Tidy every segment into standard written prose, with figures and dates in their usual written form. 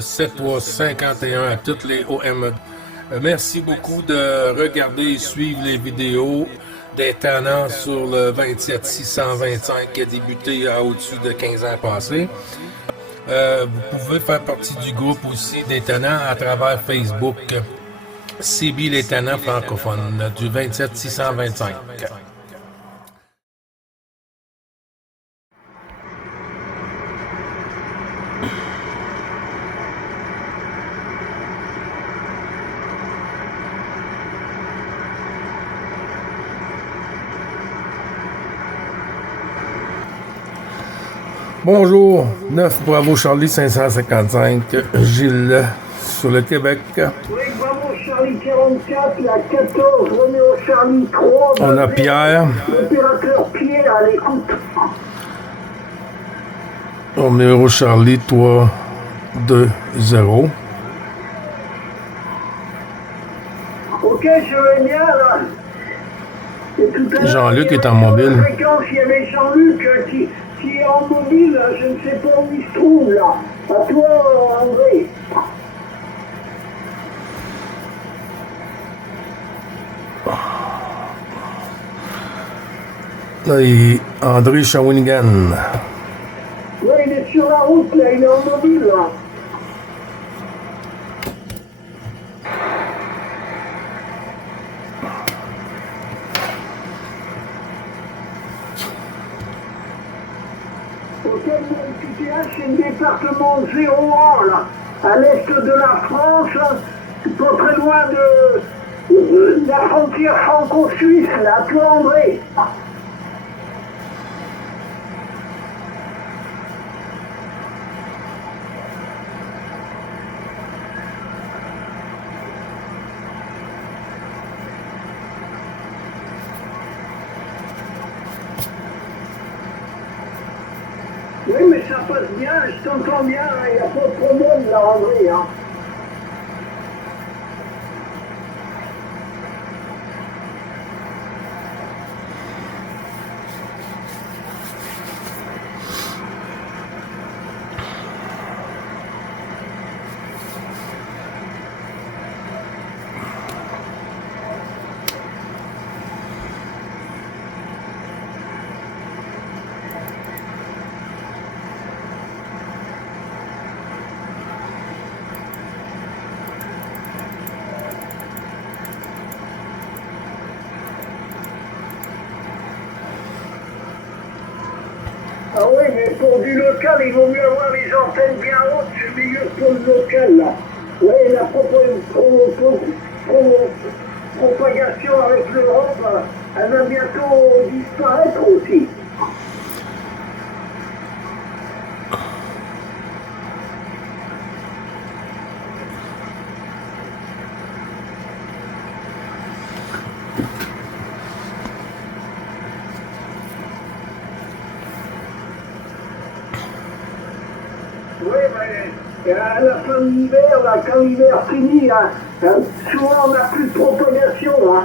7351 à toutes les OME. Merci beaucoup de regarder et suivre les vidéos des tannants sur le 27625 qui a débuté à au-dessus de 15 ans passés. Vous pouvez faire partie du groupe aussi des tannants à travers Facebook. CB les tannants francophones du 27625. Bonjour, 9 Bravo Charlie 555, Gilles sur le Québec. Oui, Bravo Charlie 44, la 14, Roméo Charlie 3. On a Pierre. L'opérateur Pierre à l'écoute. Roméo Charlie 3, 2, 0. Ok, je vais bien là. Jean-Luc est en mobile. Il y avait Jean-Luc qui est en mobile, je ne sais pas où il se trouve là. À toi, André. Là, André Shawinigan. Oui, il est sur la route là, il est en mobile là. QTH, c'est le département 01, là, à l'est de la France, pas très loin de la frontière franco-suisse, là, toi André. Oui, mais ça passe bien, je t'entends bien, il n'y a pas de problème là, André. Hein. Ah oui, mais pour du local, il vaut mieux avoir les antennes bien hautes, c'est meilleur pour le local, là. Oui, la propagation avec l'Europe, elle va bientôt disparaître aussi. Oui, mais à la fin de l'hiver, là, quand l'hiver finit, hein, souvent on n'a plus de propagation. Hein.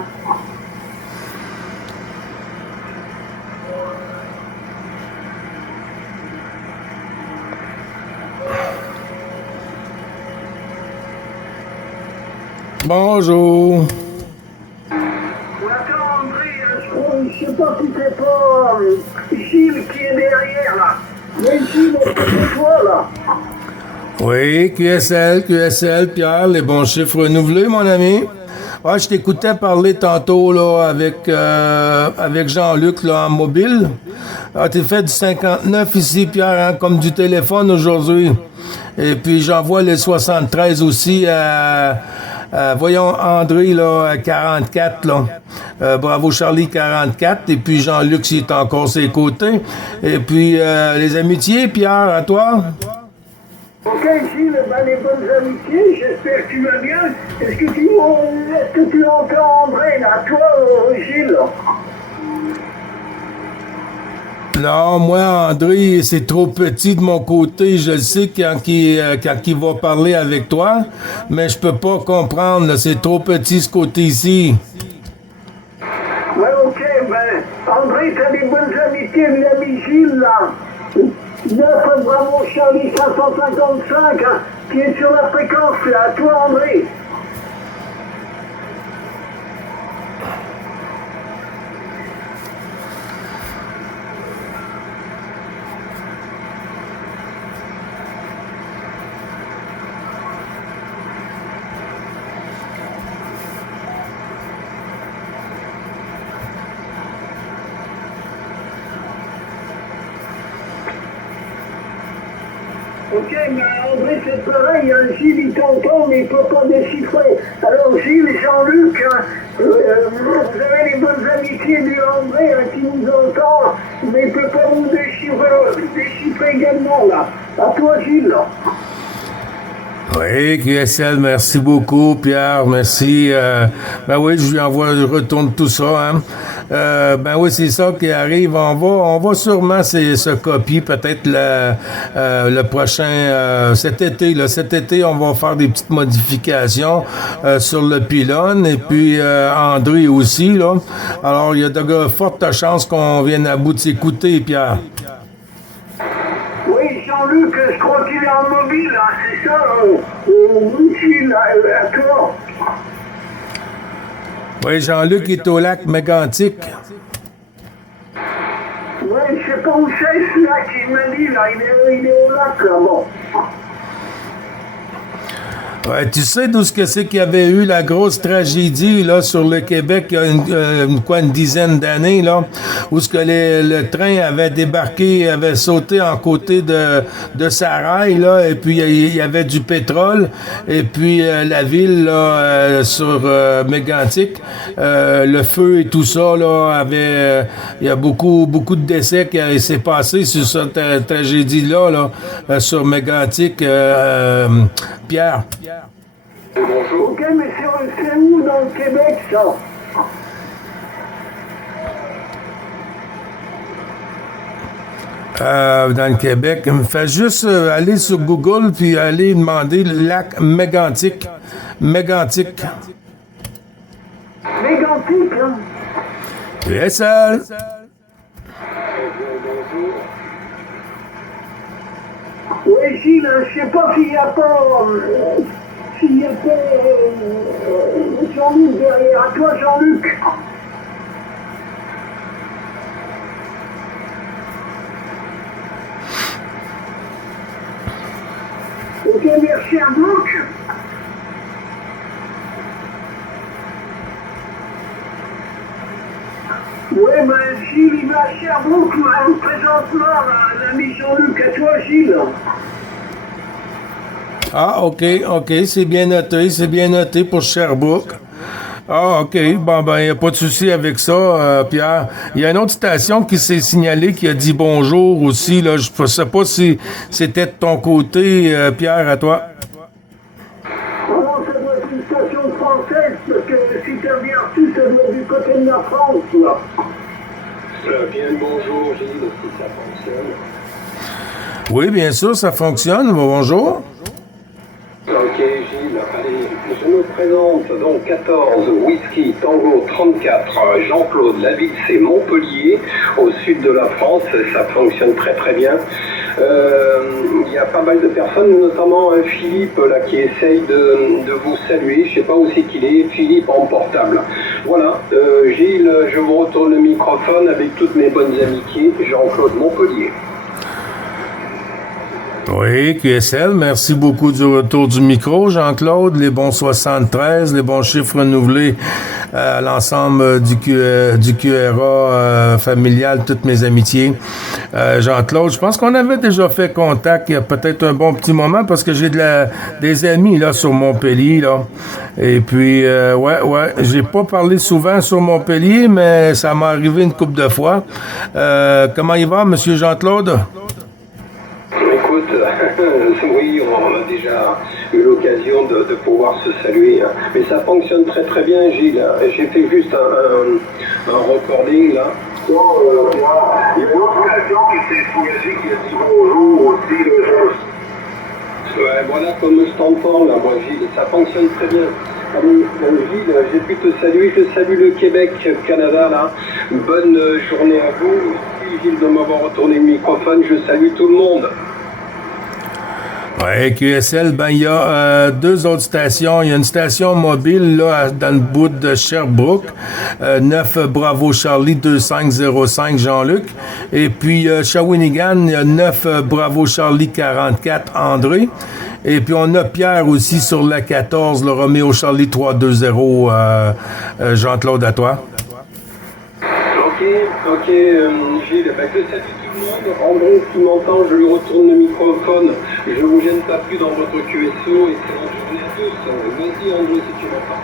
Bonjour. Attends, André, je ne sais pas si c'est pas Gilles qui est derrière, là. Mais Gilles, c'est toi, là. Oui, QSL, Pierre, les bons chiffres renouvelés, mon ami. Ouais, je t'écoutais parler tantôt là, avec Jean-Luc là, en mobile. Ah, t'es fait du 59 ici, Pierre, hein, comme du téléphone aujourd'hui. Et puis j'envoie les 73 aussi voyons, André, là, 44, là. Bravo Charlie, 44. Et puis Jean-Luc, il est encore ses côtés. Et puis les amitiés, Pierre, à toi? Ok, Gilles, ben, les bonnes amitiés, j'espère que tu vas bien. Est-ce que tu entends André, là, toi, Gilles? Non, moi, André, c'est trop petit de mon côté. Je le sais quand il va parler avec toi, mais je peux pas comprendre. Là, c'est trop petit ce côté-ci. Ouais, ok, ben, André, t'as des bonnes amitiés avec l'ami Gilles, là. 9 Bravo Charlie 555 hein, qui est sur la fréquence, c'est à toi André. Ok, mais André, c'est pareil, hein. Gilles, il t'entend, mais il ne peut pas déchiffrer. Alors, Gilles, Jean-Luc, hein, vous avez les bonnes amitiés du André hein, qui nous entend, mais il ne peut pas vous déchiffrer également, là. À toi, Gilles. Oui, QSL, merci beaucoup, Pierre, merci. Ben oui, je lui envoie, je retourne tout ça. Hein. Ben oui, c'est ça qui arrive. On va sûrement se copier peut-être le prochain cet été. Là, cet été, on va faire des petites modifications sur le pylône et puis André aussi. Là. Alors, il y a de fortes chances qu'on vienne à bout de s'écouter, Pierre. Oui, Jean-Luc, je crois qu'il est en mobile, hein, c'est ça, Gilles, à toi. Oui, Jean-Luc est au lac Mégantic. Oui, je sais pas où c'est celui-là qui m'a dit, là, il est au lac, là, bon. Ouais, tu sais d'où ce que c'est qu'il y avait eu la grosse tragédie là sur le Québec il y a une dizaine d'années là où ce que le train avait débarqué, avait sauté en côté de Sarail là et puis il y avait du pétrole et puis la ville là sur Mégantic le feu et tout ça là avait il y a beaucoup de décès qui s'est passé sur cette tragédie là sur Mégantic Pierre. Bonjour. Ok, mais c'est où dans le Québec, ça? Dans le Québec. Fais juste aller sur Google puis aller demander le lac Mégantic. Mégantic. Mégantic, hein? USL. Oui, Gilles, je sais pas s'il n'y a pas... Jean-Luc derrière. À toi, Jean-Luc. Ok, merci à Sherbrooke. Oui, ben Gilles, il va à Sherbrooke, présentement, l'ami Jean-Luc. À toi, Gilles. Ah, OK, c'est bien noté pour Sherbrooke. Ah, OK, bon, ben, il n'y a pas de souci avec ça, Pierre. Il y a une autre station qui s'est signalée qui a dit bonjour aussi, là. Je ne sais pas si c'était de ton côté, Pierre, à toi. Alors, ça doit être une station française, parce que si tu as bien reçu, ça doit être du côté de la France, là. Bien le bonjour, Gilles, si ça fonctionne. Oui, bien sûr, ça fonctionne. Bonjour. Ok, Gilles, allez, je me présente, donc 14, Whisky, Tango 34, Jean-Claude, la ville c'est Montpellier, au sud de la France, ça fonctionne très très bien. Il y a pas mal de personnes, notamment Philippe là, qui essaye de vous saluer, je sais pas où c'est qu'il est, Philippe en portable. Voilà, Gilles, je vous retourne le microphone avec toutes mes bonnes amitiés, Jean-Claude Montpellier. Oui, QSL, merci beaucoup du retour du micro, Jean-Claude. Les bons 73, les bons chiffres renouvelés à l'ensemble du QRA familial, toutes mes amitiés. Jean-Claude, je pense qu'on avait déjà fait contact il y a peut-être un bon petit moment parce que j'ai des amis là sur Montpellier, là. Et puis, ouais, j'ai pas parlé souvent sur Montpellier, mais ça m'est arrivé une couple de fois. Comment il va, Monsieur Jean-Claude? Oui, on a déjà eu l'occasion de pouvoir se saluer, hein. Mais ça fonctionne très très bien, Gilles. J'ai fait juste un recording là. Il y a une autre station qui s'est engagée qui a dit bonjour aussi. Ouais, voilà comme je t'entends là, moi Gilles, ça fonctionne très bien. Allez, Gilles, j'ai pu te saluer, je salue le Québec, Canada là. Bonne journée à vous. Gilles de m'avoir retourné le microphone. Je salue tout le monde. Ouais, QSL, ben il y a deux autres stations. Il y a une station mobile là dans le bout de Sherbrooke, 9 Bravo Charlie 2505 Jean-Luc. Et puis Shawinigan, il y a 9 Bravo Charlie 44 André. Et puis on a Pierre aussi sur la 14, le Roméo Charlie 320 Jean-Claude, à toi. Ok, Gilles, ben, je salue tout le monde. André, si tu m'entends, je lui retourne le microphone. Je vous gêne pas plus dans votre QSO. Excellente journée à tous. Vas-y, André, si tu m'entends.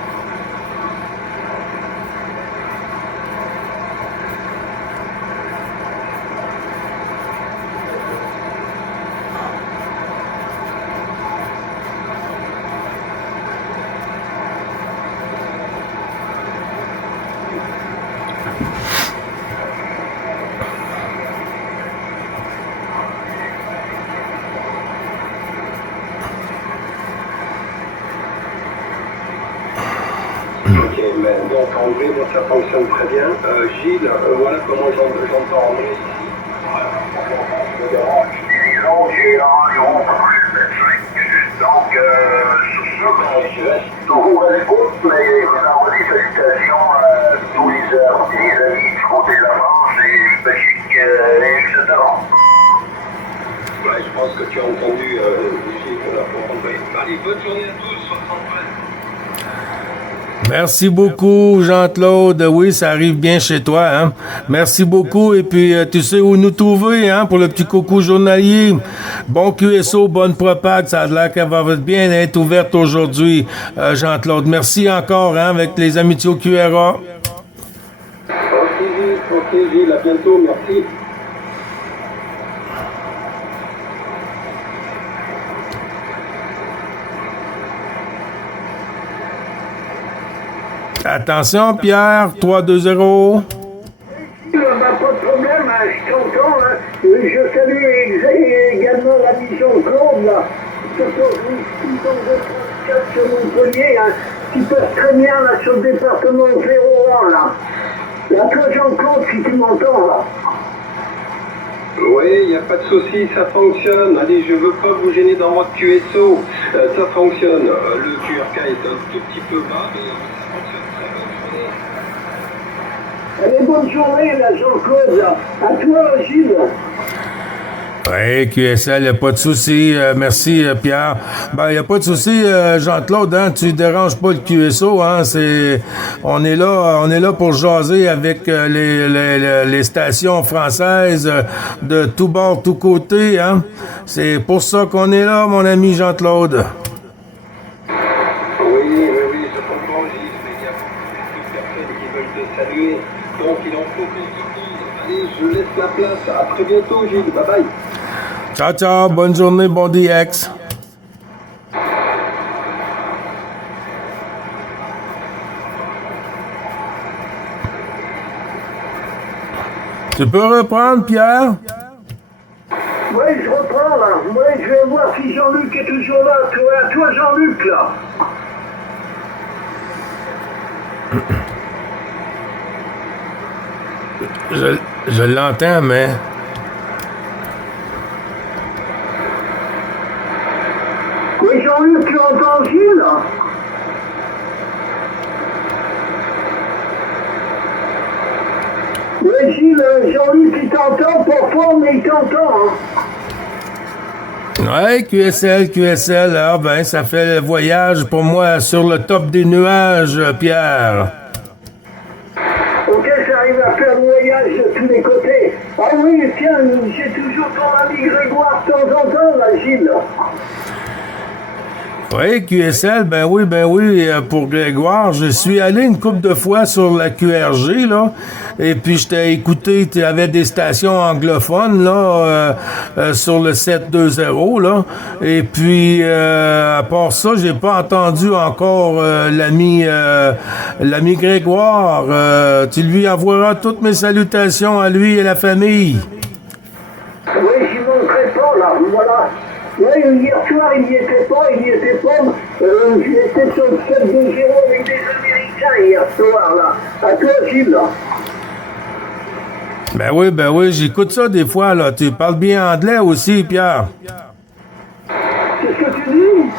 Ok, mais donc André, bon, ça fonctionne très bien. Gilles, voilà comment j'entends André ici. Donc, sur on va l'écoute, mais vous envoyez des salutations à tous les amis du côté de la France et Belgique, etc. Ouais, je pense que tu as entendu Gilles là pour André. Allez, bonne journée à tous, 73. Merci beaucoup, Jean-Claude. Oui, ça arrive bien chez toi, hein. Merci beaucoup. Et puis, tu sais où nous trouver, hein, pour le petit coucou journalier. Bon QSO, bonne propag. Ça a l'air qu'elle va bien être ouverte aujourd'hui, Jean-Claude. Merci encore, hein, avec les amitiés au QRA. Ok, Gilles, à bientôt, merci. Attention, Pierre, 3-2-0. Pas de problème, hein, je suis content. Hein. Je salue également la mission Claude, là. 14 34 sur Montpellier, hein, qui passe très bien là, sur le département 01, là. Là, toi, Jean-Claude, si tu m'entends, là. Oui, il n'y a pas de souci, ça fonctionne. Allez, je veux pas vous gêner dans votre QSO. Ça fonctionne. Le QRK est un tout petit peu bas, mais ça fonctionne. Très bonne journée. Allez, bonne journée, là, Jean-Claude, là. À toi, Gilles. Oui, QSL, il n'y a pas de souci. Merci, Pierre. Ben, il n'y a pas de souci, Jean-Claude, hein, tu déranges pas le QSO, hein, on est là pour jaser avec les stations françaises de tout bord, tout côté, hein. C'est pour ça qu'on est là, mon ami Jean-Claude. Oui, je comprends, Gilles, mais il y a beaucoup de personnes qui veulent te saluer, donc il en faut qu'on se dise. Allez, je laisse la place. À très bientôt, Gilles. Bye bye. Ciao, ciao. Bonne journée, bon DX. Tu peux reprendre, Pierre? Oui, je reprends, là. Oui, je vais voir si Jean-Luc est toujours là. À toi, Jean-Luc, là. Je l'entends, mais... Oui, Jean-Luc, tu entends Gilles, là? Oui, Gilles, Jean-Luc, il t'entend, pas fort, mais il t'entend, hein. Ouais, QSL, ah ben, ça fait le voyage pour moi sur le top des nuages, Pierre. Ok, ça arrive à faire le voyage de tous les côtés. Ah oui, tiens, j'ai toujours ton ami Grégoire de temps en temps, là, Gilles. Oui, QSL, ben oui, pour Grégoire, je suis allé une couple de fois sur la QRG, là, et puis je t'ai écouté, tu avais des stations anglophones, là, sur le 720, là, et puis, à part ça, j'ai pas entendu encore l'ami Grégoire. Tu lui envoieras toutes mes salutations à lui et la famille. Oui, j'y manquerai pas, là, voilà. Oui, hier soir, il n'y était pas. J'étais sur le 720 avec des Américains hier soir, là. À toi, Gilles, là. Ben oui, j'écoute ça des fois, là. Tu parles bien anglais aussi, Pierre. Qu'est-ce que tu dis?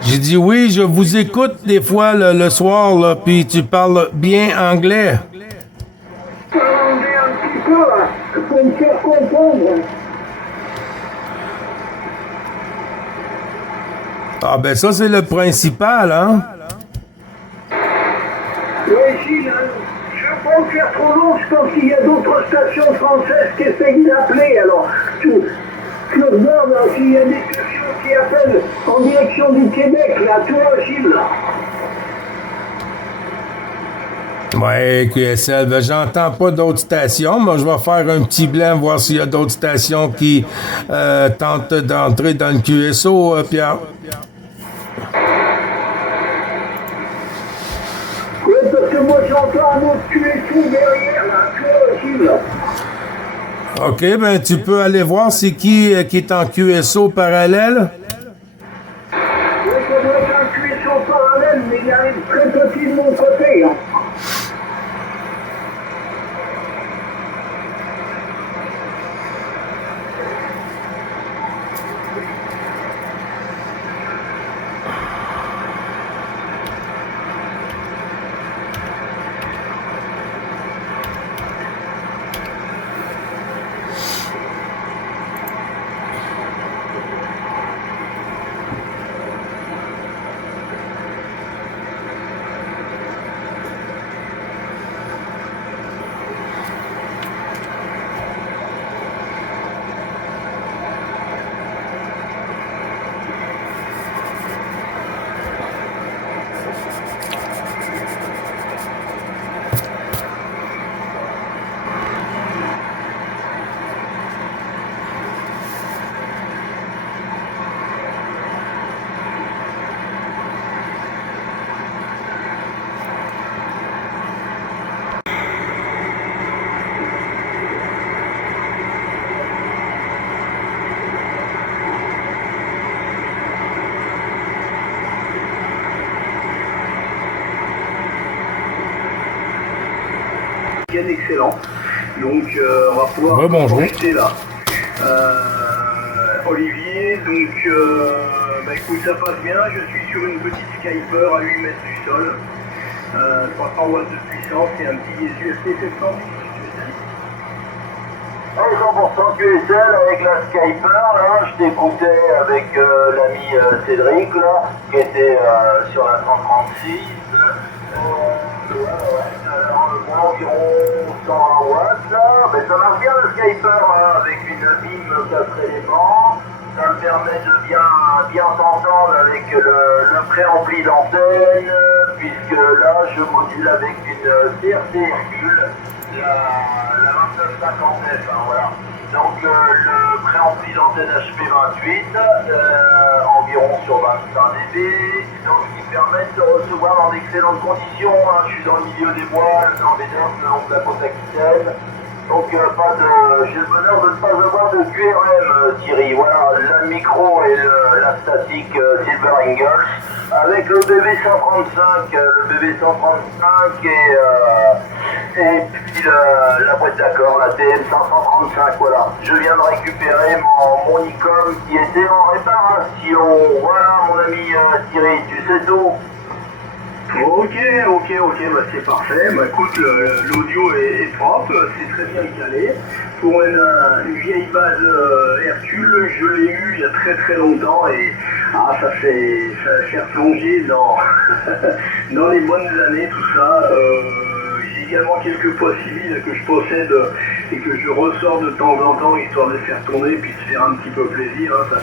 J'ai dit oui, je vous écoute des fois le soir, là, puis tu parles bien anglais. Je peux demander un petit peu, hein, pour me faire comprendre. Ah ben ça, c'est le principal, hein? Oui, Gilles, je ne veux pas me faire trop long, je pense qu'il y a d'autres stations françaises qui essayent d'appeler, alors tu regardes s'il y a des stations qui appellent en direction du Québec, là, toi, Gilles. Ouais, QSL, ben, j'entends pas d'autres stations, mais je vais faire un petit blanc, voir s'il y a d'autres stations qui tentent d'entrer dans le QSO, Pierre. Oui, parce que moi j'entends un autre QSO derrière, là, toi, Gilles. OK, ben tu peux aller voir c'est qui est en QSO parallèle. Oui, ça doit être un QSO parallèle, mais il arrive très petit de mon côté, hein. Bien excellent. Donc on va pouvoir Rebonjour. profiter là. Olivier, donc écoute, ça passe bien. Je suis sur une petite Skyper à 8 mètres du sol. 300 watts de puissance et un petit USB 710. Allez, 100% QSL avec la Skyper, là, je t'écoutais avec l'ami Cédric, là, qui était sur la 136. Alors, environ 100 watts, là, mais ça marche bien le Skyper, hein, avec une BIM 4 éléments. Ça me permet de bien s'entendre avec le préampli d'antenne, puisque là, je module avec une CRT Hercule, la 2950F, hein, voilà. Donc le préampli d'antenne HP28, environ sur 25 dB, donc qui permettent de recevoir dans d'excellentes conditions. Hein. Je suis dans le milieu des bois, dans les Alpes, le long de la côte aquitaine. Donc j'ai le bonheur de ne pas avoir de QRM, Thierry. Voilà, le micro et la statique Silver Ingalls avec le BB135, et puis la boîte d'accord, la TM535, voilà. Je viens de récupérer mon ICOM qui était en réparation. Voilà mon ami Thierry, tu sais tout. Ok, bah c'est parfait. Bah écoute, l'audio est propre, c'est très bien calé. Pour une vieille base Hercule, je l'ai eu il y a très longtemps et ça fait replonger dans, dans les bonnes années, tout ça. J'ai également quelques poids civils que je possède et que je ressors de temps en temps histoire de faire tourner puis de faire un petit peu plaisir. Hein,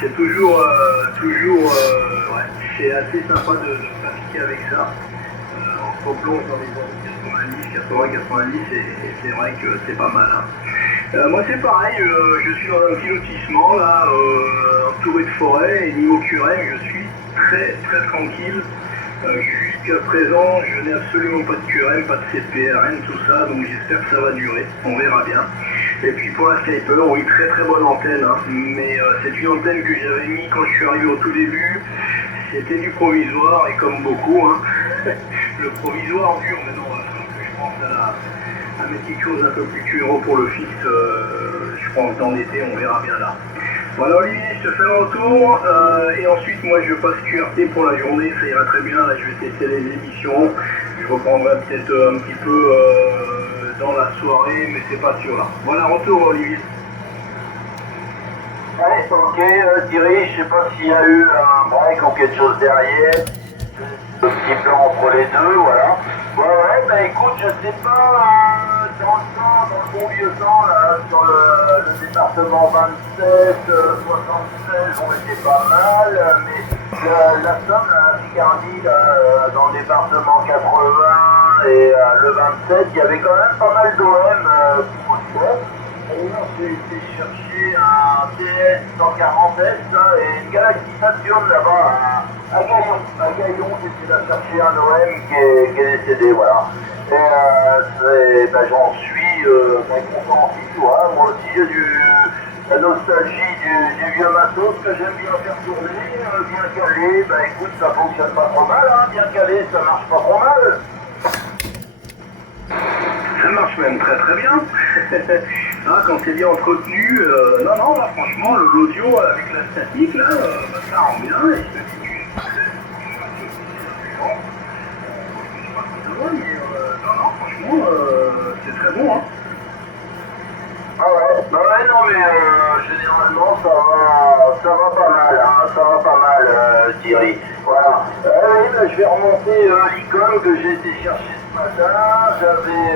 c'est toujours, ouais, c'est assez sympa de pratiquer avec ça. On se replonge dans les années 90 et c'est vrai que c'est pas mal. Hein. Moi c'est pareil, je suis dans un petit lotissement là, entouré de forêt et niveau QRM, je suis très tranquille. Jusqu'à présent, je n'ai absolument pas de QRM, pas de CPRN, tout ça, donc j'espère que ça va durer, on verra bien. Et puis pour la Skyper, oui, très bonne antenne, hein, mais c'est une antenne que j'avais mis quand je suis arrivé au tout début. C'était du provisoire et comme beaucoup, hein, le provisoire dure. Maintenant, il va falloir que je pense à mettre quelque chose un peu plus cuiro pour le fixe. Je pense que dans l'été, on verra bien là. Voilà Olivier, je te fais un retour et ensuite moi je passe QRT pour la journée, ça ira très bien, là je vais tester les émissions, je reprendrai peut-être un petit peu dans la soirée mais c'est pas sûr là. Voilà, retour Olivier. Ouais, ok, Thierry, je sais pas s'il y a eu un break ou quelque chose derrière. Le petit plan entre les deux, voilà. Ouais, bah écoute, je sais pas, dans le temps, dans le bon vieux temps, là, sur le département 27, 76, on était pas mal, mais la Somme, la Picardie, là, dans le département 80 et le 27, il y avait quand même pas mal d'OM qui poussaient. D'ailleurs, j'ai été chercher un TS 140S et une Galaxy Saturn là-bas à Gaillon. À Gaillon, j'étais là chercher un OM qui est décédé, voilà. Et j'en suis content aussi, tu vois. Moi aussi, j'ai la nostalgie du vieux matos que j'aime bien faire tourner, bien calé. Bah écoute, ça fonctionne pas trop mal, hein. Bien calé, ça marche pas trop mal. Ça marche même très très bien. Ah, quand c'est bien entretenu, non, là franchement, l'audio avec la statique, là, ça rend bien. Et je me dis que non, franchement, c'est très bon. Hein. Ah ouais, bah ouais, non mais généralement ça va pas mal, hein, ça va pas mal, Thierry. Voilà. Oui, bah, je vais remonter l'icône que j'ai été chercher ce matin. J'avais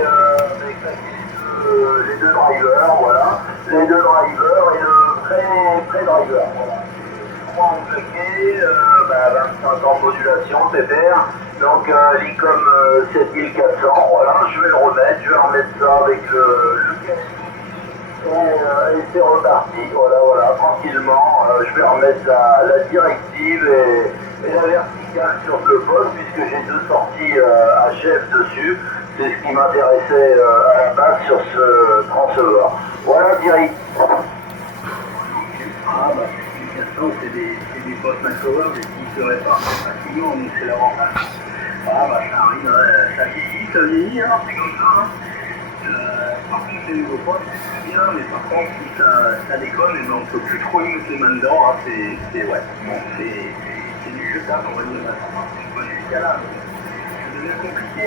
les deux drivers, voilà. Les deux drivers et le pré-driver, voilà. 3 en claqué, 25 ans de modulation, pépère. Donc l'ICOM 7400, voilà, je vais le remettre, je vais remettre ça avec le et c'est reparti, voilà, tranquillement. Je vais remettre la directive et la verticale sur le poste puisque j'ai deux sorties HF dessus. C'est ce qui m'intéressait à la base sur ce transceveur. Voilà, Thierry. Ah bah c'est des postes MacOver et qui se réparent facilement, donc c'est l'avantage. Ah bah ça arrive, ça vieillit, hein, c'est comme ça. Hein. Par contre les nouveaux postes c'est très bien, mais par contre si ça déconne, et ben, on ne peut plus trop y mettre les mains dedans, hein, c'est du jetable, on va dire, c'est pas du escalade. Ça devient compliqué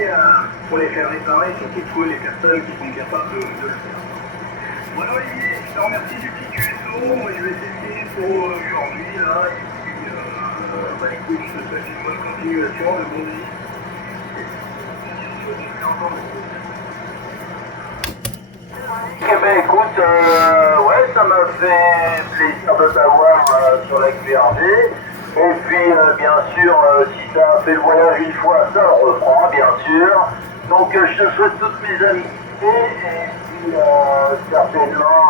pour les faire réparer, surtout trouver les personnes qui sont capables de le faire. Voilà Olivier, je te remercie du petit QSO, moi je vais tester pour aujourd'hui là, et puis écoute, je te souhaite une bonne continuation, de bon vie. Eh ben écoute, ouais, ça m'a fait plaisir de t'avoir sur la QRV. Et puis, bien sûr, si ça a fait le voyage une fois, ça le reprend, bien sûr. Donc, je te souhaite toutes mes amitiés et puis certainement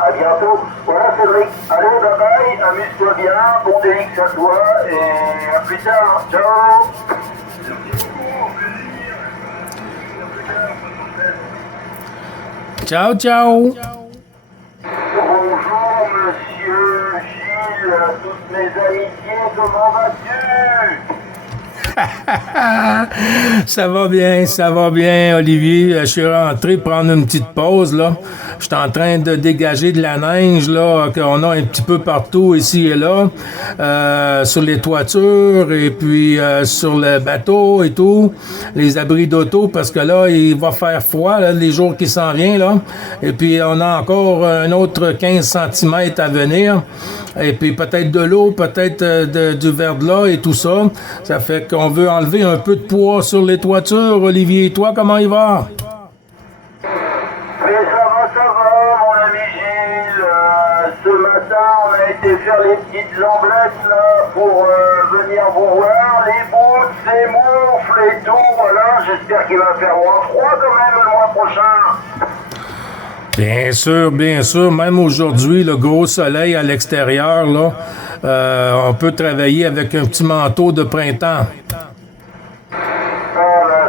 à bientôt. Voilà, Cédric. Allez, bye bye, amuse-toi bien, bon DX à toi et à plus tard. Ciao. Ciao, ciao. Bonjour, monsieur Gilles, toutes mes amitiés, comment vas-tu? Ça va bien, Olivier. Je suis rentré prendre une petite pause, là. Je suis en train de dégager de la neige, là, qu'on a un petit peu partout, ici et là, sur les toitures et puis sur le bateau et tout, les abris d'auto, parce que là, il va faire froid, là, les jours qui s'en viennent, là. Et puis, on a encore un autre 15 cm à venir. Et puis, peut-être de l'eau, peut-être du verglas et tout ça. Ça fait qu'on veut enlever un peu de poids sur les toitures. Olivier, toi, comment il va? Mais ça va, mon ami Gilles. Ce matin, on a été faire les petites emblettes là pour venir vous voir. Les bouts, c'est moufles et tout. Voilà, j'espère qu'il va faire moins froid quand même le mois prochain. Bien sûr. Même aujourd'hui, le gros soleil à l'extérieur, là, on peut travailler avec un petit manteau de printemps.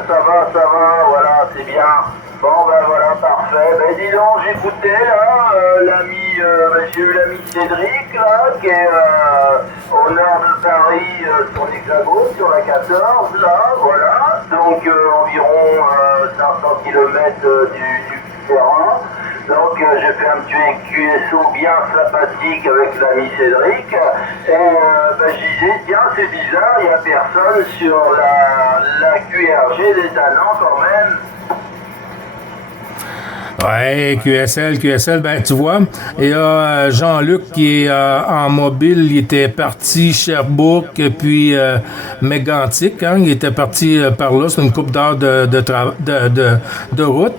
Ça va, voilà, c'est bien. Bon, ben voilà, parfait. Ben dis donc, j'écoutais, là, j'ai eu l'ami Cédric, là, qui est au nord de Paris, Charlie sur l'Hexagone, sur la 14, là, voilà. Donc environ 500 km du terrain. Donc j'ai fait un petit QSO bien sympathique avec l'ami Cédric. Et je disais, tiens, c'est bizarre, il n'y a personne sur la QRG des talents quand même. Ouais, QSL, ben tu vois, il y a Jean-Luc qui est en mobile, il était parti Sherbrooke et puis Mégantic, hein, il était parti par là, c'est une couple d'heures de route.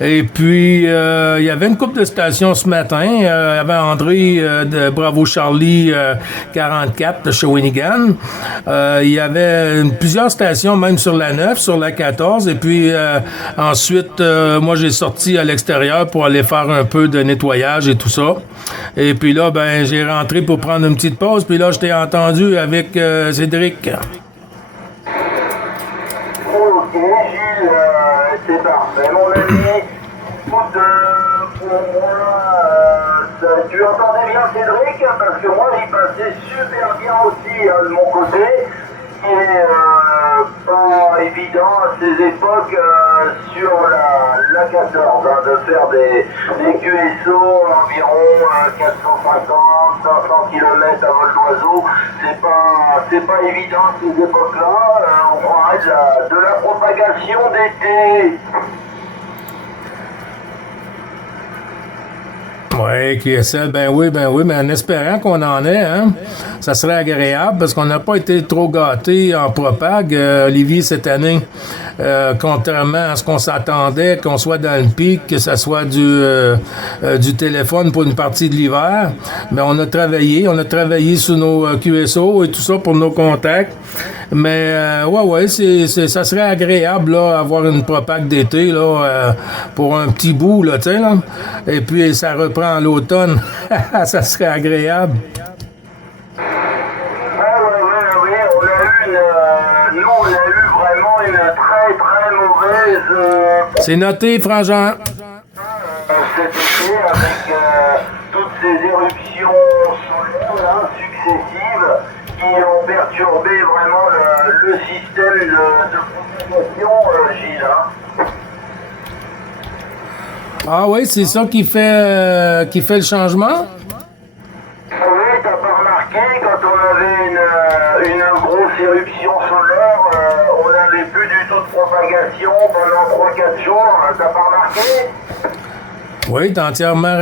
Et puis il y avait une couple de stations ce matin, il y avait André de Bravo Charlie 44 de Shawinigan, il y avait plusieurs stations même sur la 9, sur la 14, et puis ensuite moi j'ai sorti à l'extérieur pour aller faire un peu de nettoyage et tout ça. Et puis là, ben, j'ai rentré pour prendre une petite pause. Puis là, je t'ai entendu avec Cédric. Ok, Gilles, c'est parfait, mon ami. Écoute, pour moi, tu entendais bien Cédric, parce que moi, il passait super bien aussi de mon côté. Et pas évident à ces époques sur la 14, hein, de faire des QSO environ 450, 500 km à vol d'oiseau. C'est pas évident à ces époques-là. On croirait de la propagation d'été. Oui, QSL, ben oui, mais en espérant qu'on en ait, hein, ça serait agréable parce qu'on n'a pas été trop gâtés en propag, Olivier, cette année. Contrairement à ce qu'on s'attendait, qu'on soit dans le pic, que ça soit du téléphone pour une partie de l'hiver. Mais on a travaillé sur nos QSO et tout ça pour nos contacts. Mais ouais, ça serait agréable là, avoir une propag d'été là, pour un petit bout, là, tu sais, là. Et puis ça reprend à l'automne. Ça serait agréable. Oui, nous on a eu vraiment une très mauvaise C'est noté, Frangin. cet été avec toutes ces éruptions solaires successives qui ont perturbé vraiment le système de propagation, Gilles. Hein. Ah oui, c'est ça qui fait le changement? Oui, t'as pas remarqué, quand on avait une grosse éruption solaire, on n'avait plus du tout de propagation pendant 3-4 jours, t'as pas remarqué? Oui, t'as entièrement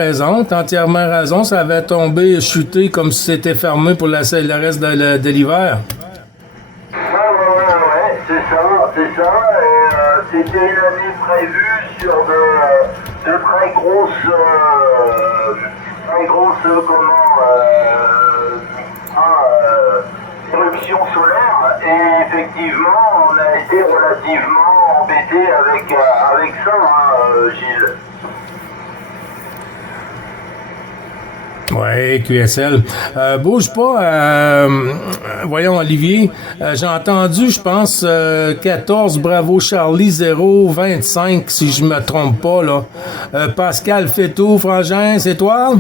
raison. Ça avait tombé, chuté comme si c'était fermé pour le reste de l'hiver. Ouais, c'est ça. Et, c'était une année prévue sur de très grosses, éruptions solaires. Et effectivement, on a été relativement embêté avec ça, hein, Gilles. Oui, QSL. Bouge pas. Voyons, Olivier. J'ai entendu, je pense, 14 Bravo Charlie 025, si je me trompe pas, là. Pascal Fétou, Frangin, c'est toi?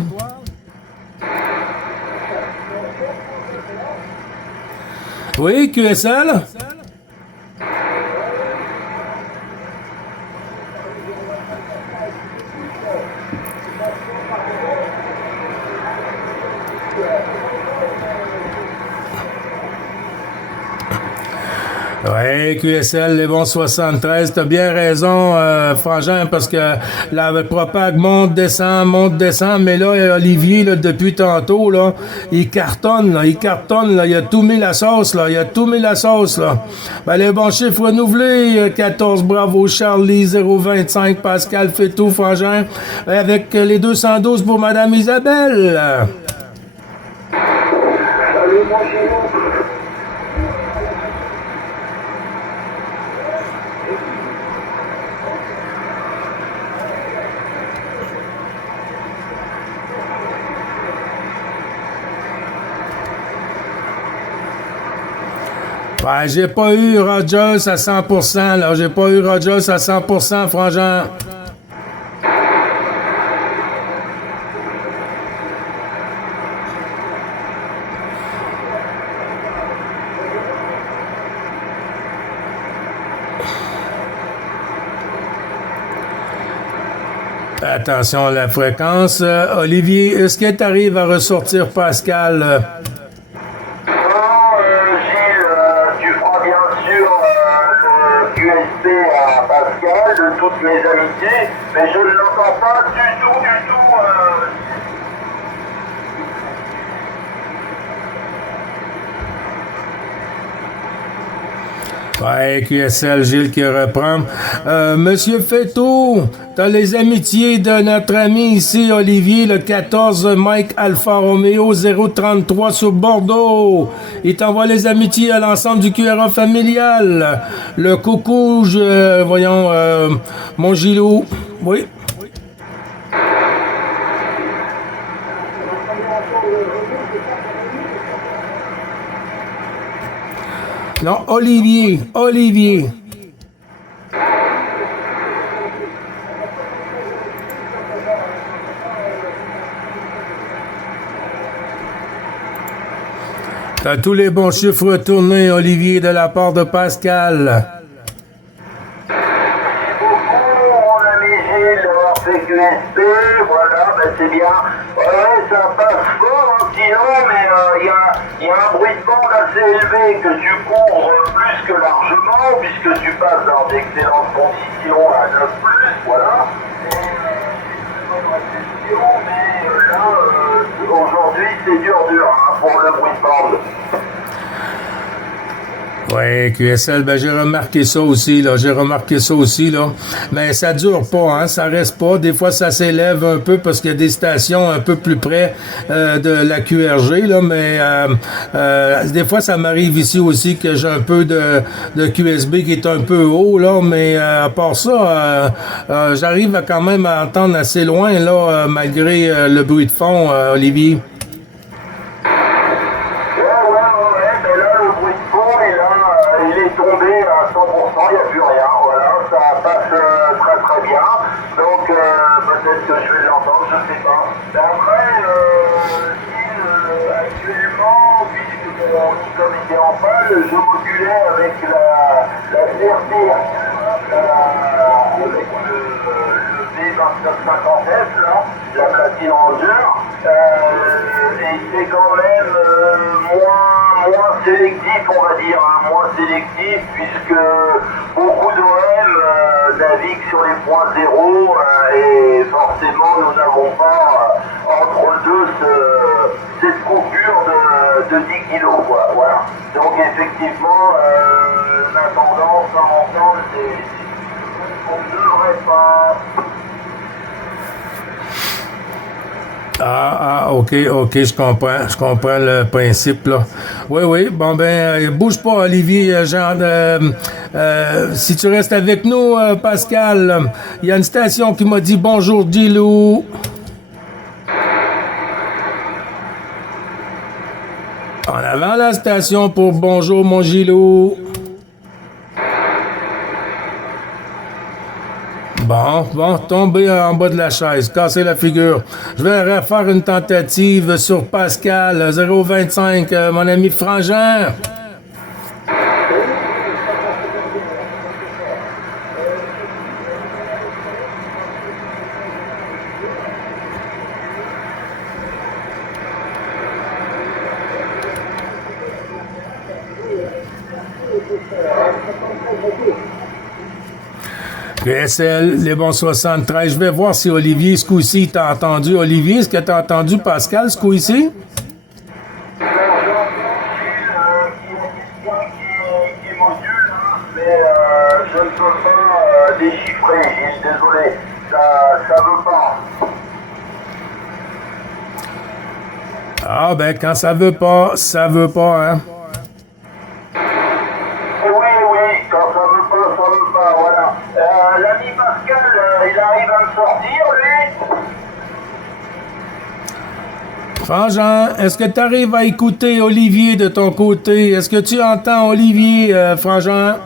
Oui, QSL? Oui, QSL, les bons 73, t'as bien raison, Frangin, parce que la propague monte, descend, mais là, Olivier, là, depuis tantôt, là, il cartonne, là, il a tout mis la sauce, là. Ben, les bons chiffres renouvelés, 14 Bravo Charlie, 025 Pascal Fétou, Frangin, avec les 212 pour Madame Isabelle. Salut, mon Gilou. Ben, j'ai pas eu Rogers à 100%, là. J'ai pas eu Rogers à 100%, Frangin. Attention à la fréquence. Olivier, est-ce que tu arrives à ressortir Pascal? Non, Gilles, tu feras bien sûr le QSP à Pascal de toutes mes amitiés, mais je ne l'entends pas du tout, du tout. Ouais, QSL, Gilles qui reprend. Monsieur Féto, t'as les amitiés de notre ami ici, Olivier, le 14 Mike Alfa Romeo 033 sur Bordeaux. Il t'envoie les amitiés à l'ensemble du QRA familial. Le coucou, voyons, mon Gilou. Oui. Non, Olivier. T'as tous les bons chiffres retournés, Olivier, de la part de Pascal. Mon ami Gilles d'avoir fait QSP, voilà, ben c'est bien. Ouais, ça passe fort, hein, sinon, mais il y a un bruit de bande assez élevé que tu couvres plus que largement, puisque tu passes dans d'excellentes conditions à 9+, voilà. Et c'est une bonne réception, mais là, aujourd'hui, c'est dur, hein, pour le bruit de bande. Ouais, QSL, ben j'ai remarqué ça aussi, là. Mais ça dure pas, hein. Ça reste pas. Des fois, ça s'élève un peu parce qu'il y a des stations un peu plus près de la QRG, là. Mais des fois, ça m'arrive ici aussi que j'ai un peu de QSB qui est un peu haut, là. Mais à part ça, j'arrive quand même à entendre assez loin, là, malgré le bruit de fond, Olivier. Tombé à 100%, il n'y a plus rien, voilà, ça passe très bien, donc peut-être que je vais l'entendre, je ne sais pas. Après, actuellement, puisque mon Nikon était en panne, je modulais avec la CRT, avec le V2950F, là, la platine Ranger, et c'est quand même moins sélectif, on va dire, hein, moins sélectif, puisque beaucoup d'OM naviguent sur les points zéro, et forcément nous n'avons pas entre deux cette coupure de 10 kilos, quoi, voilà. Donc effectivement, la tendance à entendre, c'est qu'on ne devrait pas... OK, je comprends le principe, là. Oui, bon, ben, bouge pas, Olivier, si tu restes avec nous, Pascal, il y a une station qui m'a dit bonjour, Gilou. En avant la station pour bonjour, mon Gilou. Bon, tomber en bas de la chaise, casser la figure. Je vais refaire une tentative sur Pascal, 025, mon ami Frangin. QSL, les bons 73. Je vais voir si Olivier, ce coup-ci, t'a entendu. Olivier, est-ce que t'as entendu Pascal, ce coup-ci? Je ne peux pas déchiffrer, Gilles, désolé, ça veut pas. Ah ben quand ça veut pas, hein. Oui, quand ça veut pas, voilà. L'ami Pascal, il arrive à me sortir, lui? Frangin, est-ce que tu arrives à écouter Olivier de ton côté? Est-ce que tu entends Olivier, Frangin?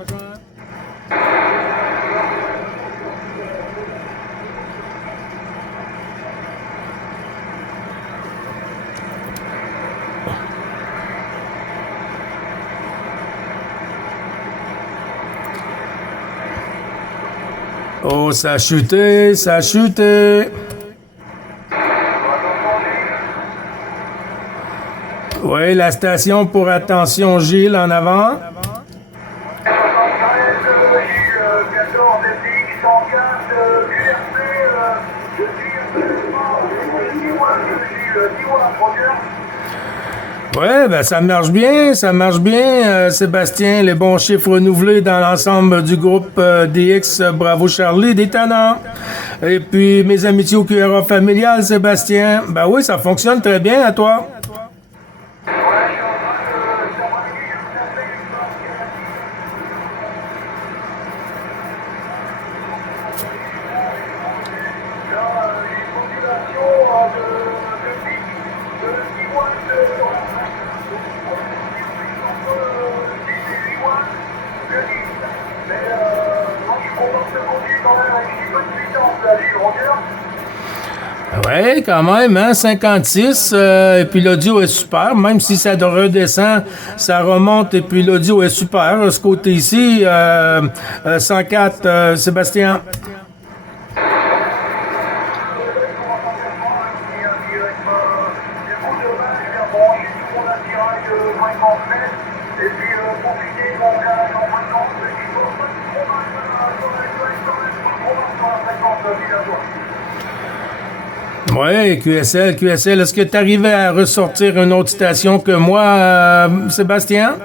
Oh, ça a chuté, ça a chuté. Oui, la station pour attention Gilles en avant. 14 FDX 115 URP, je suis Ouais, ben ça marche bien, Sébastien. Les bons chiffres renouvelés dans l'ensemble du groupe DX Bravo Charlie, des tannants. Et puis mes amitiés au QRA familial, Sébastien. Ben oui, ça fonctionne très bien à toi. Ouais, quand même, hein, 56, et puis l'audio est super, même si ça redescend, ça remonte, et puis l'audio est super. Ce côté ici, 104, Sébastien. Oui, QSL, est-ce que tu arrivais à ressortir une autre station que moi, Sébastien?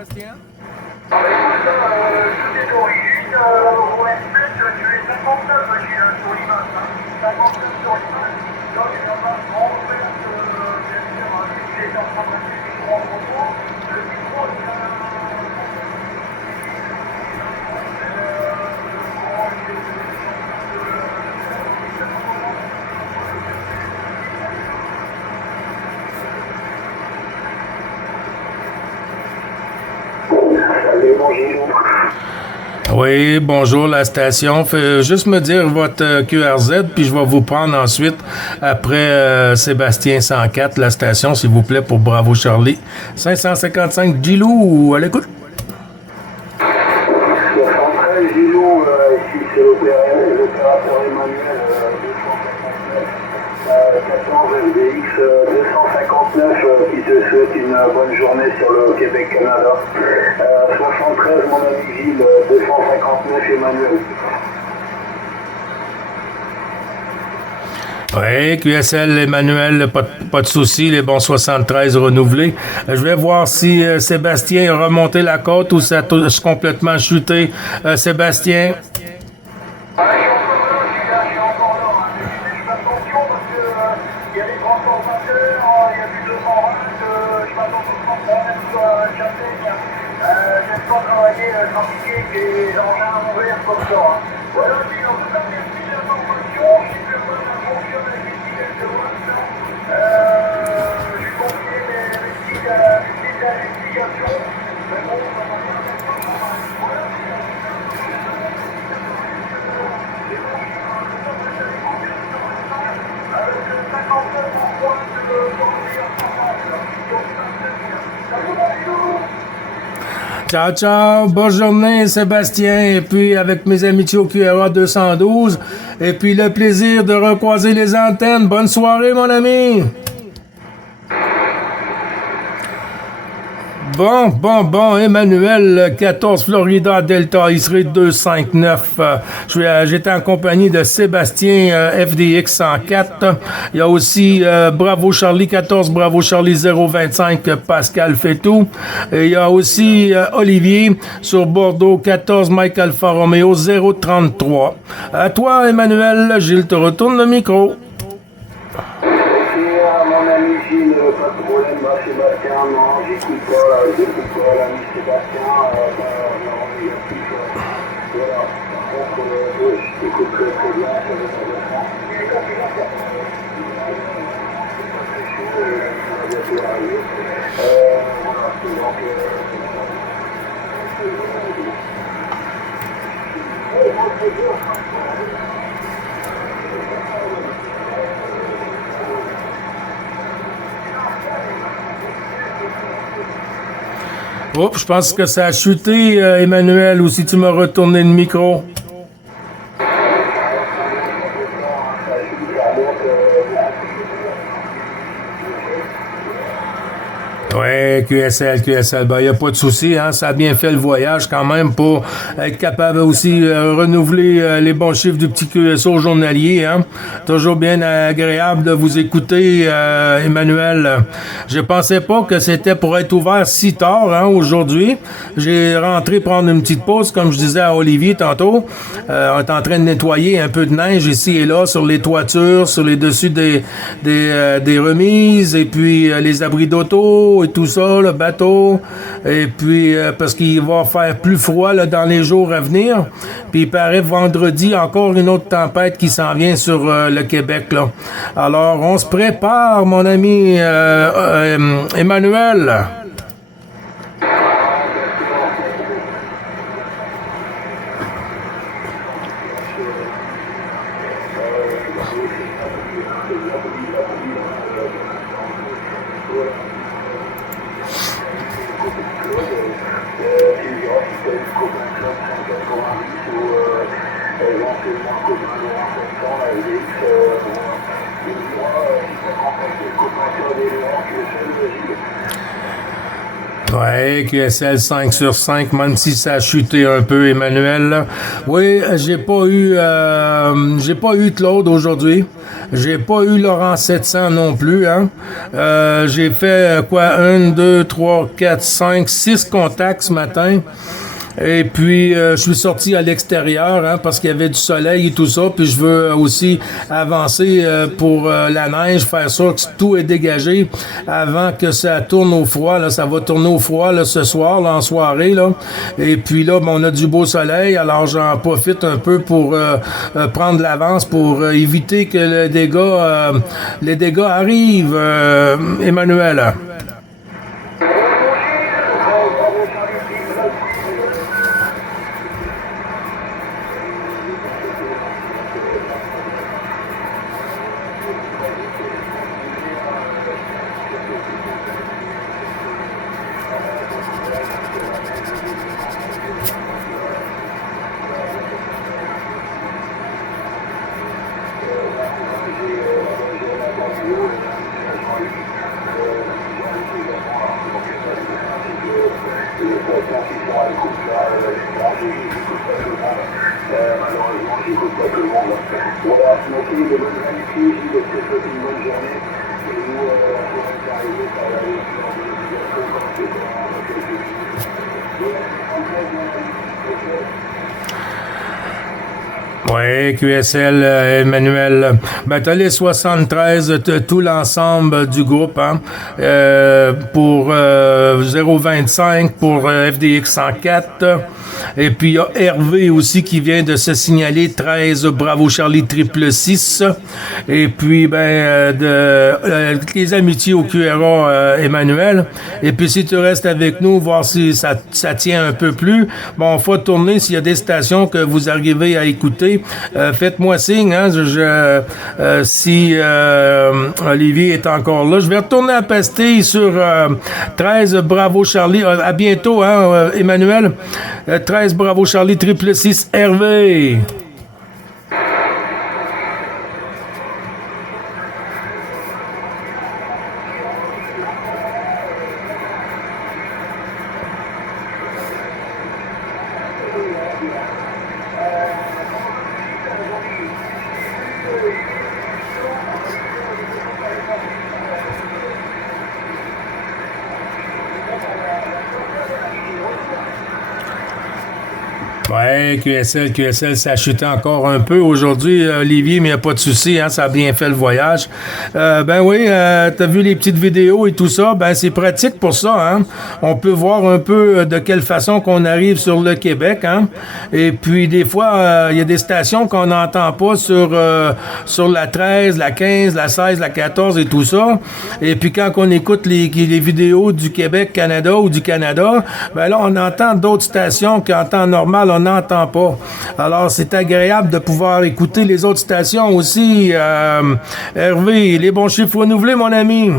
Oui, bonjour la station. Faites juste me dire votre QRZ, puis je vais vous prendre ensuite, après Sébastien 104, la station, s'il vous plaît, pour Bravo Charlie. 555 Gilou, à l'écoute. 73 Gilou, ici c'est l'opérateur Emmanuel, 14 FDX 259 qui te souhaite une bonne journée sur le Québec-Canada. 73 mon ami Gilles, 259 Emmanuel. Oui, QSL Emmanuel, pas de souci, les bons 73 renouvelés. Je vais voir si Sébastien a remonté la côte ou ça a complètement chuté. Sébastien. Ciao, ciao. Bonne journée, Sébastien. Et puis, avec mes amitiés au QRA 212. Et puis, le plaisir de recroiser les antennes. Bonne soirée, mon ami. Bon, Emmanuel, 14 Florida Delta, Israël 259. J'étais en compagnie de Sébastien, FDX 104. Il y a aussi Bravo Charlie 14, Bravo Charlie 025, Pascal Fétou. Et il y a aussi Olivier sur Bordeaux 14, Mike Alfa Romeo 033. À toi, Emmanuel, Gilles te retourne le micro. Mon ami Gilles, pas de problème, Sébastien, non, j'écoute pas l'ami Sébastien, non, négatif, voilà, par contre, je t'écoute très bien, ça va bien. Il est confiant, ça. C'est chaud, ça va bientôt arriver. Voilà, donc, Oups, je pense que ça a chuté, Emmanuel, ou si tu m'as retourné le micro. QSL, ben, il n'y a pas de souci, hein, ça a bien fait le voyage quand même pour être capable aussi renouveler les bons chiffres du petit QSO journalier, hein. Toujours bien agréable de vous écouter, Emmanuel. Je pensais pas que c'était pour être ouvert si tard, hein, aujourd'hui. J'ai rentré prendre une petite pause, comme je disais à Olivier tantôt. On est en train de nettoyer un peu de neige ici et là sur les toitures, sur les dessus des remises, et puis les abris d'auto et tout ça, le bateau. Et puis parce qu'il va faire plus froid là, dans les jours à venir. Puis il paraît vendredi encore une autre tempête qui s'en vient sur le Québec là. Alors on se prépare, mon ami Emmanuel. Ouais, QSL 5 sur 5, même si ça a chuté un peu, Emmanuel. Là. Oui, j'ai pas eu Claude aujourd'hui. J'ai pas eu Laurent 700 non plus, hein. J'ai fait 1, 2, 3, 4, 5, 6 contacts ce matin. Et puis, je suis sorti à l'extérieur, hein, parce qu'il y avait du soleil et tout ça. Puis, je veux aussi avancer pour la neige, faire sûr que tout est dégagé avant que ça tourne au froid. Là, ça va tourner au froid là, ce soir, là, en soirée. Là. Et puis là, on a du beau soleil. Alors, j'en profite un peu pour prendre l'avance pour éviter que les dégâts arrivent, Emmanuel. Oui, QSL, Emmanuel. Ben, t'as les 73, t'as tout l'ensemble du groupe, hein, pour 0,25 pour FDX 104. Et puis, il y a Hervé aussi qui vient de se signaler 13, Bravo Charlie 666. Et puis, les amitiés au QRA, Emmanuel. Et puis, si tu restes avec nous, voir si ça tient un peu plus. Bon, faut tourner s'il y a des stations que vous arrivez à écouter. Faites-moi signe, hein, si Olivier est encore là. Je vais retourner à Pastille sur 13 Bravo Charlie. À bientôt, hein, Emmanuel. 13 Bravo Charlie 666 Hervé. Ouais, QSL, ça a chuté encore un peu aujourd'hui, Olivier, mais il n'y a pas de souci, hein, ça a bien fait le voyage. Ben oui, t'as vu les petites vidéos et tout ça, ben c'est pratique pour ça, hein. On peut voir un peu de quelle façon qu'on arrive sur le Québec, hein. Et puis des fois, il y a des stations qu'on n'entend pas sur la 13, la 15, la 16, la 14 et tout ça. Et puis quand on écoute les vidéos du Québec, Canada ou du Canada, ben là, on entend d'autres stations qu'en temps normal, on n'entend pas. Alors, c'est agréable de pouvoir écouter les autres stations aussi. Hervé, les bons chiffres renouvelés, mon ami.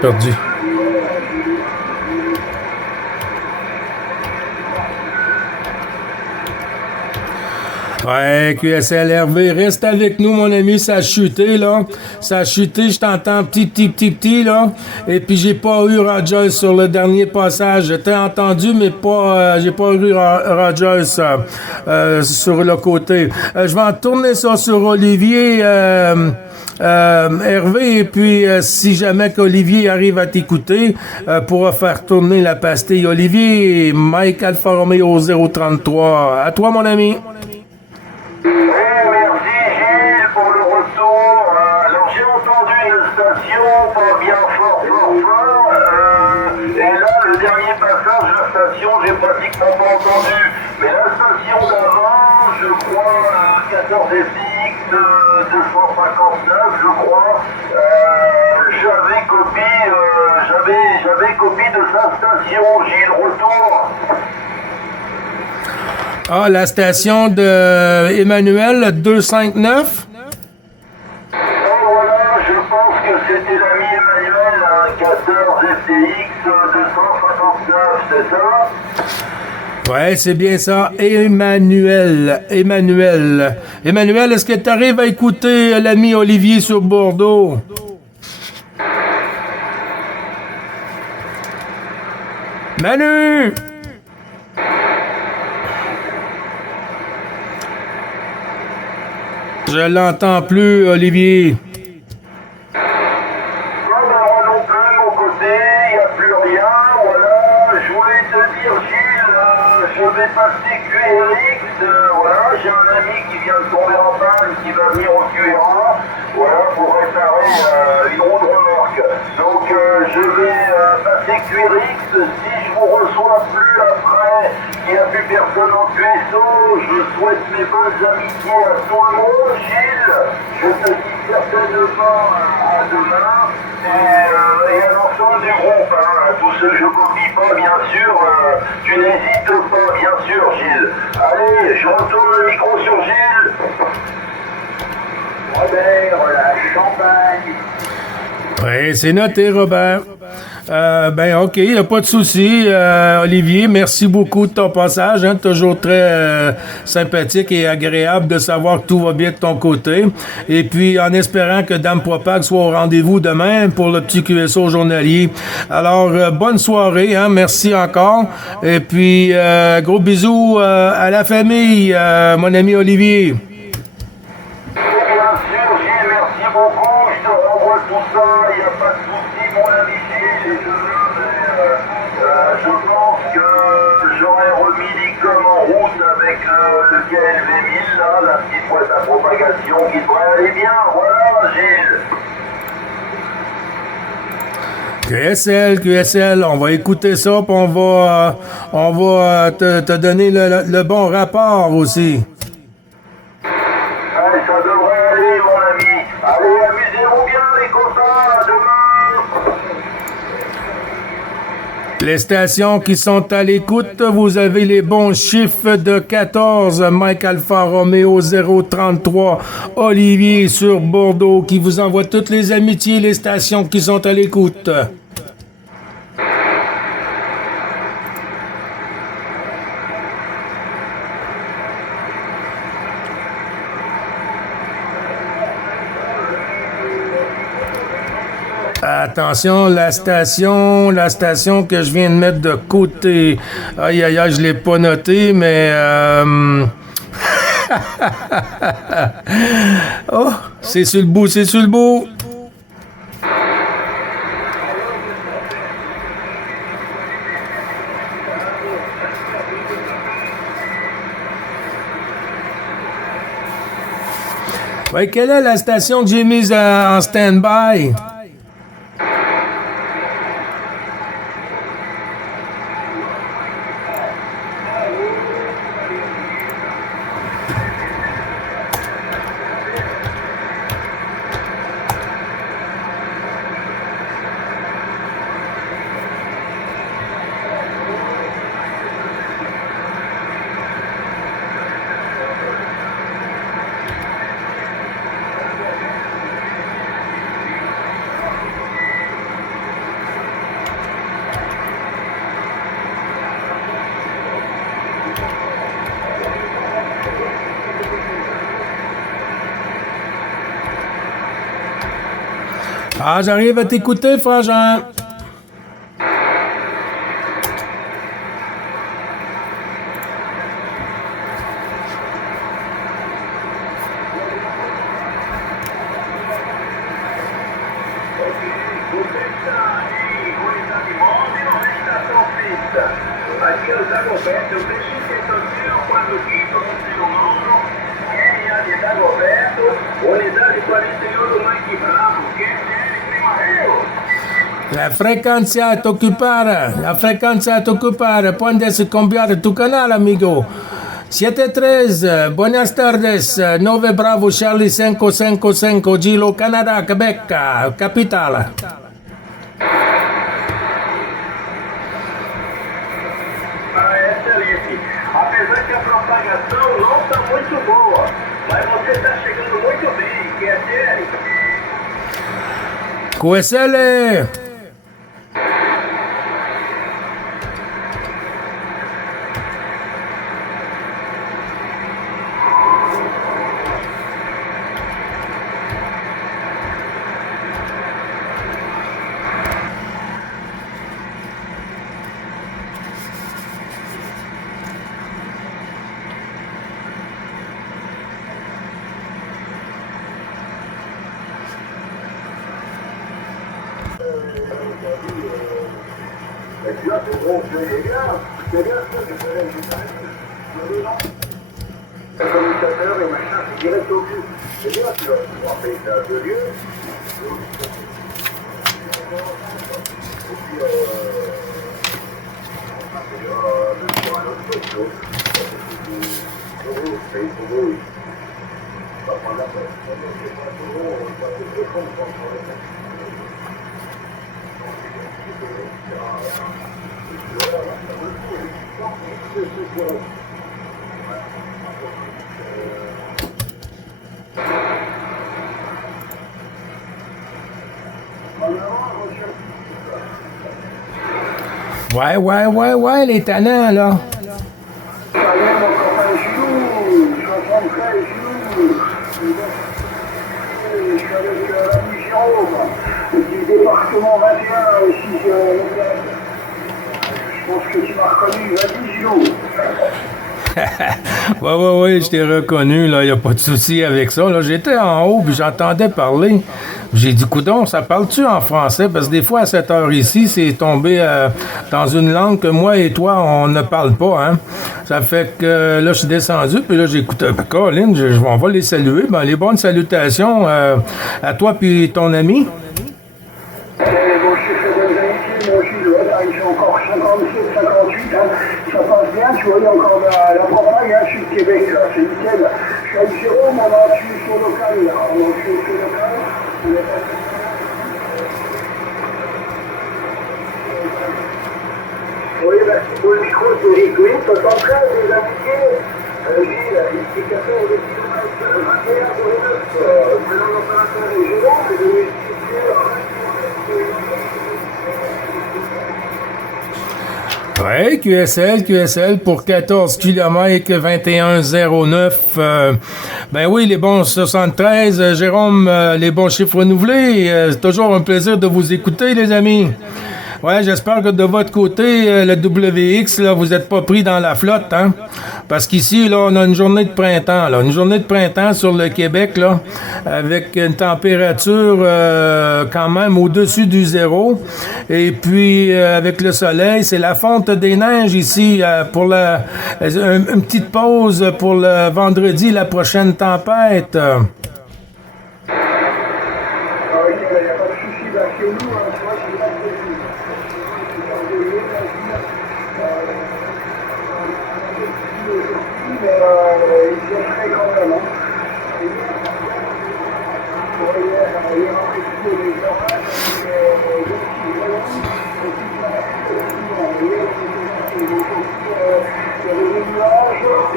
Perdu. Ouais, QSL Hervé, reste avec nous, mon ami, ça a chuté, là. Ça a chuté, je t'entends petit, là. Et puis, j'ai pas eu Rogers sur le dernier passage. Je t'ai entendu, mais pas, j'ai pas eu Rogers sur le côté. Je vais en tourner ça sur Olivier, Hervé, et puis, si jamais qu'Olivier arrive à t'écouter, pourra faire tourner la pastille. Olivier, Mike Alfa Romeo 033. À toi, mon ami. Oui, merci Gilles pour le retour. Alors j'ai entendu une station pas bien fort. Et là, le dernier passage de la station, j'ai pratiquement pas entendu. Mais la station d'avant, je crois, 14 FX 259, je crois, j'avais copie de sa station. Gilles, retour. Ah, la station de Emmanuel 259. Oh voilà, je pense que c'était l'ami Emmanuel, un 14 FTX 259, c'est ça? Ouais, c'est bien ça. Emmanuel, est-ce que tu arrives à écouter l'ami Olivier sur Bordeaux? Manu! Je l'entends plus, Olivier. Moi non plus, de mon côté, il n'y a plus rien, voilà. Je voulais te dire, Gilles, je vais passer QRX, voilà, j'ai un ami qui vient de tomber en panne, qui va venir au QRA, voilà, pour réparer une roue de remorque. Donc, je vais passer QRX, si je vous reçois plus après, il n'y a plus personne en QSO, je souhaite mes bonnes amitiés à tout le monde, Gilles. Je te dis certainement à demain. Et à l'ensemble du groupe, hein, tous ceux que je copie pas, bien sûr, tu n'hésites pas, bien sûr, Gilles. Allez, je retourne le micro sur Gilles. Robert, la champagne. Oui, c'est noté, Robert. Ben, OK, il n'y a pas de souci. Olivier, merci beaucoup de ton passage. Hein, toujours très sympathique et agréable de savoir que tout va bien de ton côté. Et puis, en espérant que Dame Propag soit au rendez-vous demain pour le petit QSO journalier. Alors, bonne soirée. Hein, merci encore. Et puis, gros bisous à la famille, mon ami Olivier. Bien sûr, Gilles, merci beaucoup. Je te renvoie tout ça. Il n'y a pas de souci, mon ami Gilles. Et je pense que j'aurais remis l'ICOM en route avec le KLV1000, là, la petite boîte à propagation qui devrait aller bien. Voilà, Gilles. QSL, on va écouter ça, puis on va te donner le bon rapport aussi. Allez, ça devrait aller, mon ami. Allez, amusez-vous bien, les copains. À demain. Les stations qui sont à l'écoute, vous avez les bons chiffres de 14, Mike Alfa Romeo 033, Olivier sur Bordeaux, qui vous envoie toutes les amitiés, les stations qui sont à l'écoute. Attention, la station que je viens de mettre de côté. Aïe, aïe, aïe, je l'ai pas noté, mais... Oh, c'est sur le bout. Ouais, quelle est la station que j'ai mise en stand-by? Ah, j'arrive à t'écouter, Frangin. Aqui é o Dagoberto, eu preciso fazer quando quinto no seu nome, quem é de Dagoberto, unidade 41 do Mike Bravo, quem é primario. La frequenza è occupata, puedes cambiare tu canale, amigo. 7-3, buenas tardes, 9 Bravo Charlie 555, Gilo, Canada, Quebec, capitale. Excelente. Apesar que a propagação não está muito boa, mas você está chegando muito bem, que é sério. QSL. Le communicateur et machin, c'est direct au but. C'est bien, tu vas pouvoir payer ça à 2 lieux. Et puis, sur un autre truc, pour vous, c'est pour vous. On va prendre la peine. On va se faire compte pour le faire. Ouais, les tannants, là. Ça y est, mon copain Gilou, 73 Gilou. Je suis avec l'ami Jérôme, du département 21, ici, je pense que tu m'as reconnu, vas-y Gilou. Ouais, je t'ai reconnu, là, y a pas de souci avec ça. Là, j'étais en haut, puis j'entendais parler. J'ai dit, coudonc, ça parle-tu en français? Parce que des fois, à cette heure ici, c'est tombé dans une langue que moi et toi, on ne parle pas, hein. Ça fait que là, je suis descendu, puis là, j'écoutais, Colin, on va les saluer. Ben, les bonnes salutations à toi puis ton ami. Bon, je suis fait des amitiés, moi aussi, j'ai encore 57, 58, hein. Ça passe bien, tu vois, il y a encore la propague, hein, sur le Québec, là, c'est nickel. Je suis avec Jérôme, on a tué sur local, là, on a tué sur local. Oui, merci pour le micro, c'est Rick 73, les amitiés. Gilles, ici 14 km 21 pour les 9. Maintenant, l'opérateur est Jérôme, et de lui situer Ouais, QSL pour 14 km 2109. Ben oui, les bons 73, Jérôme, les bons chiffres renouvelés. C'est toujours un plaisir de vous écouter, les amis. Ouais, j'espère que de votre côté, le WX, là, vous n'êtes pas pris dans la flotte, hein? Parce qu'ici, là, on a une journée de printemps, là. Une journée de printemps sur le Québec, là, avec une température quand même au-dessus du zéro. Et puis, avec le soleil, c'est la fonte des neiges ici pour une petite pause pour le vendredi, la prochaine tempête.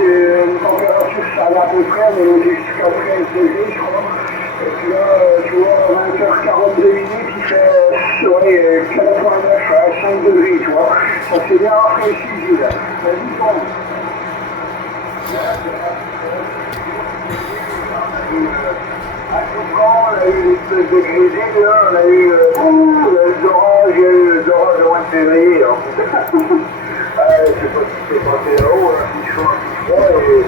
Une température, ça allait à peu près, on est jusqu'à 13 degrés, je crois. Et puis là, tu vois, à 20h42 minutes, il fait 89 à 5 degrés, tu vois. Ça s'est bien rafraîchi, Gilles. Vas-y, bon. À Toucan, on a eu l'espèce de grisine, là, on a eu l'orage, il y a eu l'orage au mois de février. Hein. Je sais pas ce qui s'est passé là-haut, hein, il chaud, un petit froid, et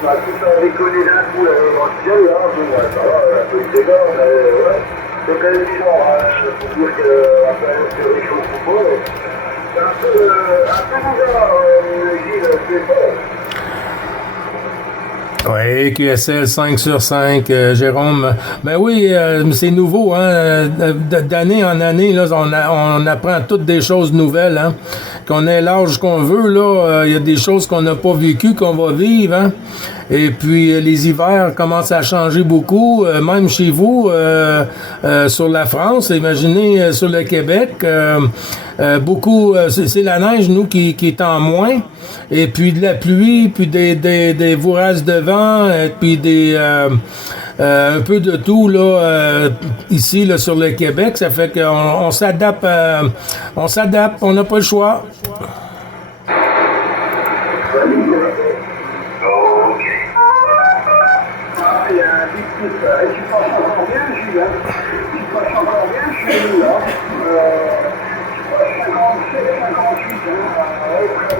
on a tout fait déconner d'un coup là, dans le ciel, là, bon, ouais, ça va, un peu de dégâts, mais ouais, c'est quand même bizarre, hein, pour dire qu'un période se réchauffe ou pas. C'est un peu bizarre, Gilles, c'est pas. Oui, QSL 5 sur 5, Jérôme. Ben oui, c'est nouveau, hein. D'année en année, là, on apprend toutes des choses nouvelles, hein. Qu'on ait l'âge qu'on veut, là, il y a des choses qu'on n'a pas vécues, qu'on va vivre, hein. Et puis, les hivers commencent à changer beaucoup, même chez vous, sur la France, imaginez, sur le Québec, beaucoup, c'est la neige, nous, qui est en moins, et puis de la pluie, puis des bourrasques de vent, et puis un peu de tout, là, ici, là, sur le Québec, ça fait qu'on s'adapte, on n'a pas le choix. Il y a un big truc, tu passes encore bien, Jules, hein. Tu passes encore bien chez nous, là. Tu passes 57, 58, hein.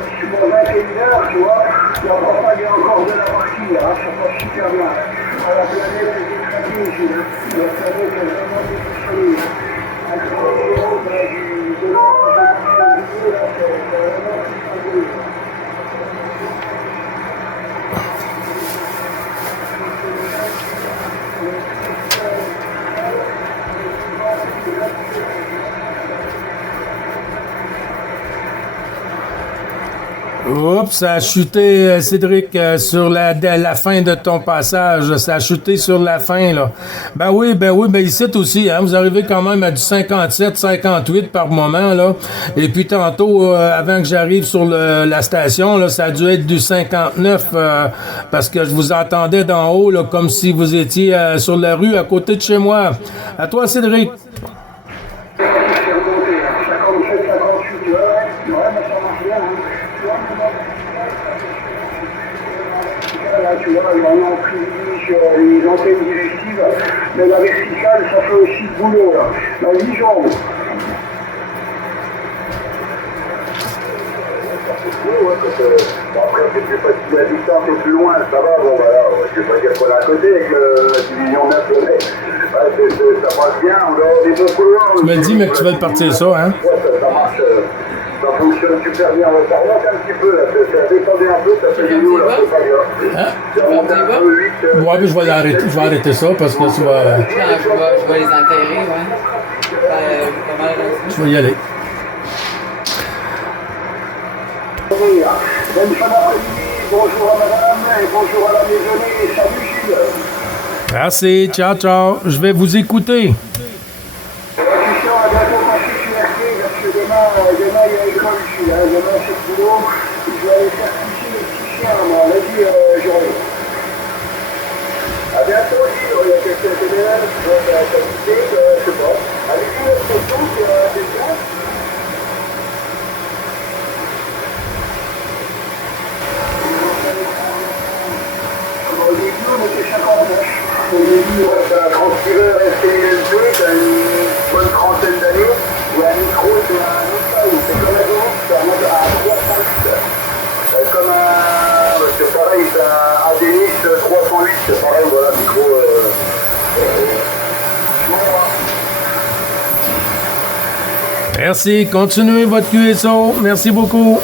Je suis dans 21h, tu vois. Il y a encore de la partie, là. Ça passe super bien. La planète est éclatée, Jules, hein. La planète est vraiment découpée. Avec de l'orange, là, c'est vraiment extraordinaire. Oups, ça a chuté, Cédric, sur la fin de ton passage. Ça a chuté sur la fin, là. Ben oui, ici aussi, hein, vous arrivez quand même à du 57, 58 par moment, là. Et puis tantôt, avant que j'arrive sur la station, là, ça a dû être du 59, parce que je vous entendais d'en haut, là, comme si vous étiez sur la rue à côté de chez moi. À toi, Cédric. Tu vois, on privilégie les antennes directives, mais la verticale, ça fait aussi le boulot, là. La Dijon. Après, c'est plus facile à distance et plus loin, ça va, bon, voilà, je vais pas dire qu'on est à côté avec la division 9, mais ça passe bien, on a des bons couloirs. Tu me dis, mais que tu veux partir ça, hein? Ouais, ça marche, ça fonctionne super bien, ça remonte un petit peu, là, ça descendait un peu, ça fait du lourd, là, c'est pas grave. Hein? Ça remonte un peu vite. Ouais, mais je vais arrêter ça, parce que tu vas... Je vais les enterrer, ouais. Pas mal, Je vais y aller. Bonne fin d'après-midi, bonjour à madame et bonjour à la maisonnée. Salut Gilles. Merci, ciao, ciao. Je vais vous écouter. Tu sors à bientôt passer sur RT parce que demain il y a école ici. Hein. Demain c'est le boulot. Je vais aller faire pousser les petits chiens. Vas-y, Joël. À bientôt, Gilles, il y a quelqu'un qui est là, je sais pas. Allez-y, notre question, c'est la question. Au début, on était 59. Au début, T'as un transcriveur STMP, t'as une bonne trentaine d'années, ou un micro, c'est un autre taille, c'est comme un gros, c'est un 308. C'est comme un, c'est pareil, c'est un ADX 308, c'est pareil, voilà, micro. Merci, continuez votre QSO. Merci beaucoup.